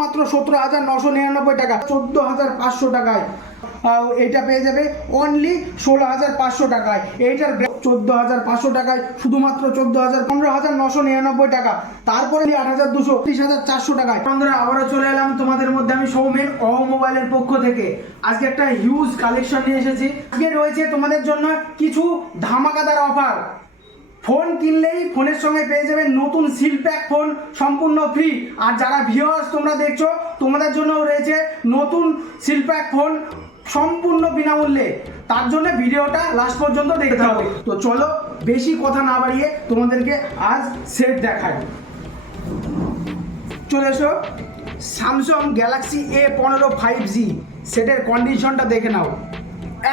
মাত্র 17,999 টাকা, 14,500 টাকায়। এটা পেয়ে যাবে অনলি 16,500 টাকায়। এইটার 14,500 টাকায়, শুধুমাত্র 15,999 টাকা। তারপরে 8,200, 30,400 টাকায়। বন্ধুরা আবারও চলে এলাম তোমাদের মধ্যে আমি সৌমেন মোবাইলের পক্ষ থেকে। আজকে একটা হিউজ কালেকশন নিয়ে এসেছি। আজকে রয়েছে তোমাদের জন্য কিছু ধামাকাদার অফার। ফোন কিনলেই ফোনের সঙ্গে পেয়ে যাবে নতুন সিল প্যাক ফোন সম্পূর্ণ ফ্রি। আর যারা ভিউয়ার্স তোমরা দেখছো, তোমাদের জন্য রয়েছে নতুন সিল প্যাক ফোন সম্পূর্ণ বিনামূল্যে। তার জন্য ভিডিওটা লাস্ট পর্যন্ত দেখতে হবে। তো চলো বেশি কথা না বাড়িয়ে তোমাদেরকে আজ সেট দেখাই। চলে এসো, স্যামসাং গ্যালাক্সি A15 5G সেটের কন্ডিশনটা দেখে নাও।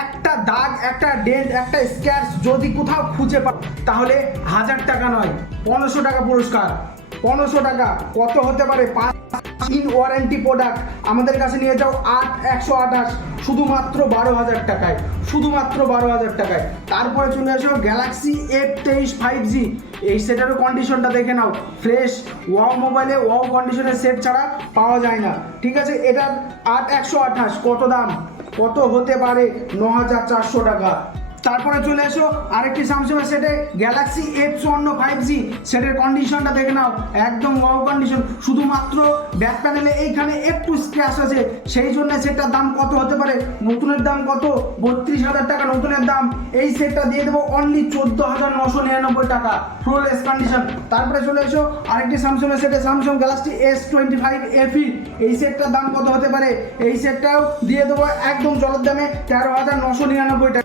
একটা দাগ, একটা ডেন্ট, একটা স্ক্র্যাচ যদি কোথাও খুঁজে পাও তাহলে 1000 টাকা নয় 1500 টাকা পুরস্কার। 1500 টাকা কত হতে পারে? 5 ইন ওয়ারেন্টি প্রোডাক্ট আমাদের কাছে নিয়ে যাও 128 শুধুমাত্র 12,000 টাকায়, শুধুমাত্র 12,000 টাকায়। তারপরে চলে আসো গ্যালাক্সি F23 5G। এই সেটেরও কন্ডিশনটা দেখে নাও, ফ্রেশ। মোবাইলে কন্ডিশনের সেট ছাড়া পাওয়া যায় না, ঠিক আছে। এটার 128 কত দাম? কত হতে পারে? 9,400 টাকা। তারপরে চলে এসো আরেকটি স্যামসাং এর সেটে গ্যালাক্সি F54 5G সেটের কন্ডিশনটা দেখে নাও, একদম কন্ডিশন। শুধুমাত্র ব্যাক প্যানেলে এইখানে একটু স্ক্র্যাচ আছে, সেই জন্য সেটটার দাম কত হতে পারে? নতুনের দাম কত? 32,000 টাকা নতুনের দাম। এই সেটটা দিয়ে দেবো অনলি 14,999 টাকা, ফ্লোলেস কন্ডিশন। তারপরে চলে এসো আরেকটি স্যামসাং এর সেটে স্যামসাং গ্যালাক্সি S25 FE। এই সেটটার দাম কত হতে পারে? এই সেটটাও দিয়ে দেবো একদম জলের দামে 13,999 টাকা।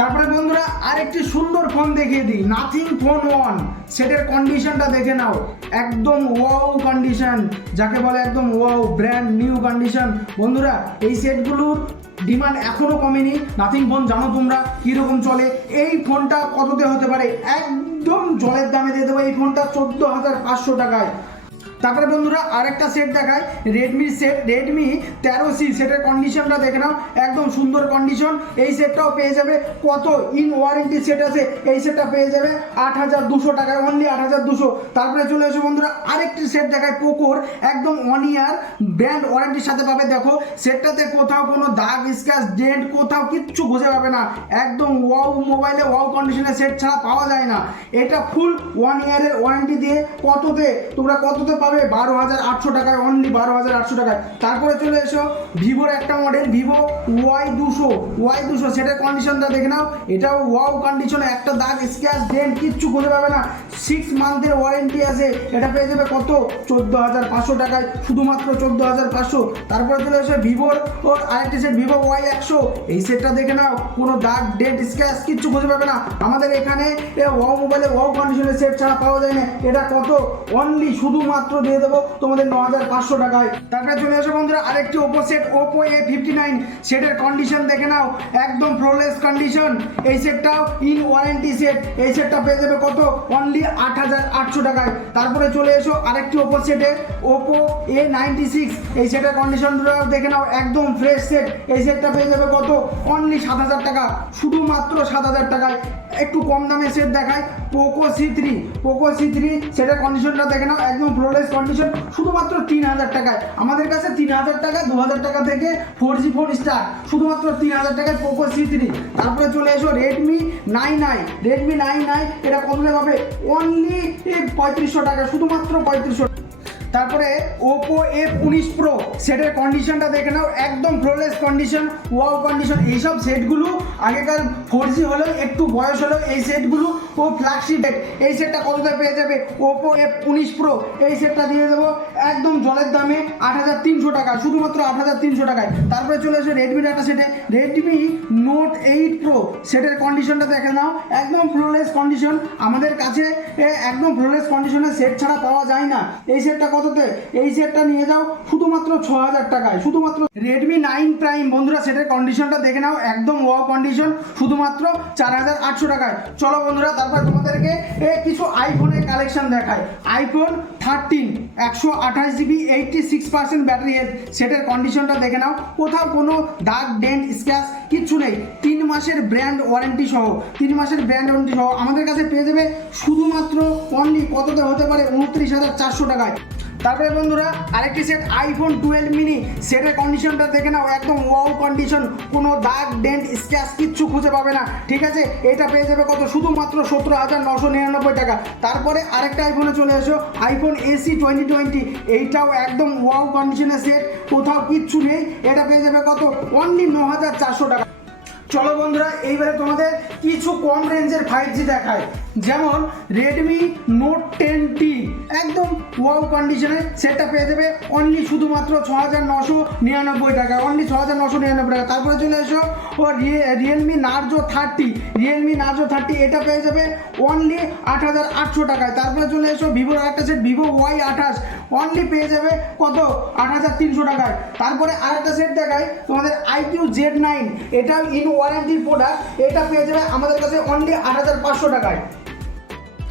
তারপরে বন্ধুরা আরেকটি সুন্দর ফোন দেখিয়ে দিই, নাথিং ফোন 1 সেটের কন্ডিশনটা দেখে নাও, একদম ওয়াও কন্ডিশন, যাকে বলে একদম ওয়াও ব্র্যান্ড নিউ কন্ডিশন। বন্ধুরা এই সেটগুলোর ডিমান্ড এখনো কমেনি। নাথিং ফোন জানো তোমরা কীরকম চলে। এই ফোনটা কততে হতে পারে? একদম জলের দামে দিয়ে দেবো এই ফোনটা 14,500 টাকায়। তারপরে বন্ধুরা আরেকটা সেট দেখায়, রেডমি সেট, রেডমি 13C সেটের কন্ডিশনটা দেখে নাও, একদম সুন্দর কন্ডিশন। এই সেটটাও পেয়ে যাবে কত? ইন ওয়ারেন্টি সেট আছে, এই সেটটা পেয়ে যাবে 8,200 টাকায়, অনলি 8,200। তারপরে চলে এসো বন্ধুরা আরেকটি সেট দেখায়, পোকোর, একদম 1 ইয়ার ব্র্যান্ড ওয়ারেন্টির সাথে পাবে। দেখো সেটটাতে কোথাও কোনো দাগ, স্ক্র্যাচ, ডেন্ট কোথাও কিচ্ছু খুঁজে পাবে না, একদম মোবাইলে কন্ডিশনের সেট ছাড়া পাওয়া যায় না। এটা ফুল 1 ইয়ারের ওয়ারেন্টি দিয়ে কততে তোমরা কততে পাবে? 12,800 টাকায়, অনলি 12,800 টাকায়। তারপরে চলে এসো ভিভোর একটা মডেল, ভিভো Y200 সেটার কন্ডিশনটা দেখে নাও, এটাও কন্ডিশন, একটা দাগ, স্ক্র্যাচ, ডেন্ট কিচ্ছু খুঁজে পাবে না, 6 মান্থের ওয়ারেন্টি আছে। এটা পেয়ে যাবে কত? 14,500 টাকায়, শুধুমাত্র 14,500। তারপরে চলে এসো ভিভোর আরেকটি সেট, ভিভো Y100। এই সেটটা দেখে নাও, কোনো দাগ, ডেন্ট, স্ক্র্যাচ কিচ্ছু খুঁজে পাবে না। আমাদের এখানে মোবাইলে কন্ডিশনের সেট ছাড়া পাওয়া যায় না। এটা কত? অনলি শুধুমাত্র দিয়ে দেবো তোমাদের 9,500 টাকায়। তারপরে চলে আসো বন্ধুরা আরেকটি ওপো সেট, ওপো A59 সেটের কন্ডিশন দেখে নাও, একদম ফ্লোলেস কন্ডিশন। এই সেটটাও ইন ওয়ারেন্টি সেট। এই সেটটা পেয়ে যাবে কত? অনলি 8,800 টাকায়। তারপরে চলে এসো আরেকটি ওপো সেটে, ওপো A96। এই সেটের কন্ডিশনটাও দেখে নাও, একদম ফ্রেশ সেট। এই সেটটা পেয়ে যাবে কত? অনলি 7,000 টাকা, শুধুমাত্র 7,000 টাকায়। একটু কম দামে সেট দেখায়, পোকো C3 সেটার কন্ডিশনটা দেখে নাও, একদম ফ্লোলেস কন্ডিশন, শুধুমাত্র 3,000 টাকায়। আমাদের কাছে 3,000 টাকা, 2,000 টাকা থেকে 4G ফোন স্টার্ট, শুধুমাত্র 3,000 টাকায় পোকো C3। তারপরে চলে এসো রেডমি 9i, এটা কততে পাবে? অনলি 3,500 টাকা, শুধুমাত্র 3,500। তারপরে ওপো F19 প্রো সেটের কন্ডিশনটা দেখে নাও, একদম ফ্লোলেস কন্ডিশন, কন্ডিশন। এইসব সেটগুলো আগেকার 4G হলেও একটু বয়স হলেও এই সেটগুলো ফ্ল্যাগশিপ সেট। এই সেটটা কততে পেয়ে যাবে? Oppo F19 pro. এই সেটটা দিয়ে দেবো একদম জলের দামে 8,300 টাকা, শুধুমাত্র 8,300 টাকায়। তারপরে চলে এসো রেডমির একটা সেটে, রেডমি নোট 8 প্রো সেটের কন্ডিশনটা দেখে নাও, একদম ফ্লোলেস কন্ডিশন। আমাদের কাছে একদম ফ্লোলেস কন্ডিশনের সেট ছাড়া পাওয়া যায় না। এই সেটটা কততে? এই সেটটা নিয়ে যাও শুধুমাত্র 6,000 টাকায়, শুধুমাত্র। রেডমি 9 প্রাইম বন্ধুরা সেটের কন্ডিশনটা দেখে নাও, একদম কন্ডিশন, শুধুমাত্র 4,800 টাকায়। চলো বন্ধুরা তারপর তোমাদেরকে কিছু আইফোনের কালেকশন দেখায়। আইফোন 13 128GB 86% ব্যাটারি হেলথ সেটের কন্ডিশনটা দেখে নাও, কোথাও কোনো দাগ, ডেন্ট, স্ক্র্যাচ কিচ্ছু নেই, 3 মাসের ব্র্যান্ড ওয়ারেন্টি সহ, 3 মাসের ব্র্যান্ড ওয়ারেন্টি সহ আমাদের কাছে পেয়ে যাবে শুধুমাত্র অনলি কততে হতে পারে? 29,400 টাকায়। তারপরে বন্ধুরা আরেকটি সেট আইফোন 12 মিনি, সেটের কন্ডিশনটা দেখে নাও, একদম ওয়াও কন্ডিশন, কোনো দাগ ডেন্ট স্ক্র্যাচ কিচ্ছু খুঁজে পাবে না, ঠিক আছে। এটা পেয়ে যাবে কত, শুধুমাত্র 17,999 টাকা। তারপরে আরেকটা আইফোনে চলে এসো, আইফোন এসি 2020, এইটাও একদম ওয়াও কন্ডিশনের সেট, কোথাও কিচ্ছু নেই, এটা পেয়ে যাবে কত, অনলি 9,400 টাকা। চলো বন্ধুরা এইবারে তোমাদের কিছু কম রেঞ্জের 5G দেখায়, যেমন রেডমি নোট 10T, একদম ওয়াও কন্ডিশনে, সেটা পেয়ে যাবে অনলি শুধুমাত্র 6,999 টাকা, অনলি 6,999 টাকা। তারপরে চলে এসো ও রিয়েলমি নার্জো 30, এটা পেয়ে যাবে অনলি 8,800 টাকায়। তারপরে চলে এসো ভিভোর আরেকটা সেট, ভিভো Y28, অনলি পেয়ে যাবে কত, 8,300 টাকায়। তারপরে আরেকটা সেট দেখায় তোমাদের IQ Z9, এটাও ইন ওয়ারেন্টির প্রোডাক্ট, এটা পেয়ে যাবে আমাদের কাছে অনলি 8,500 টাকায়।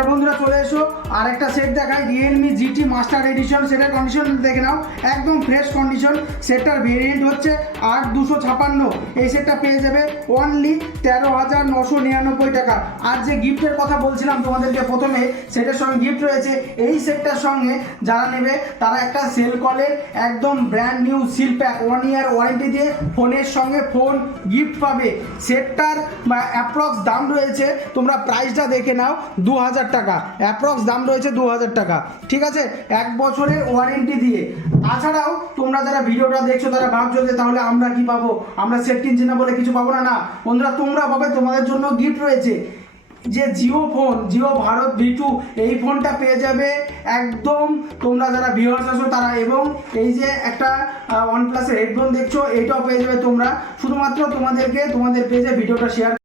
বন্ধুরা চলে এসো আরেকটা সেট দেখায়, রিয়েলমি GT মাস্টার এডিশন, সেটার কন্ডিশন দেখে নাও, একদম ফ্রেশ কন্ডিশন, সেটার ভেরিয়েন্ট হচ্ছে 8,256, এই সেটটা পেয়ে যাবে অনলি 13,999 টাকা। আর যে গিফটের কথা বলছিলাম তোমাদেরকে প্রথমে, সেটার সঙ্গে গিফট রয়েছে, এই সেটটার সঙ্গে যারা নেবে তারা একটা সেল কলের একদম brand new seal pack 1 year warranty দিয়ে ফোনের সঙ্গে ফোন গিফট পাবে। সেটটার অ্যাপ্রক্স দাম রয়েছে, তোমরা প্রাইসটা দেখে নাও, 2,000 টাকা, অ্যাপ্রক্স দাম রয়েছে 2,000 টাকা, ঠিক আছে, 1 বছরের ওয়ারেন্টি দিয়ে। তাছাড়াও তোমরা যারা ভিডিওটা দেখছো তারা ভাবছো যে তাহলে আমরা কি পাবো, আমরা সেট কিনছি না বলে কিছু পাবো না, না বন্ধুরা, তোমরা পাবে, তোমাদের জন্য গিফট রয়েছে, যে জিও ফোন, জিও ভারত V2, এই ফোনটা পেয়ে যাবে একদম তোমরা যারা ভিউয়ার্স আছো তারা, এবং এই যে একটা OnePlus এর হেডফোন দেখছো, এইটাও পেয়ে যাবে তোমরা, শুধুমাত্র তোমাদের পেজে ভিডিওটা শেয়ার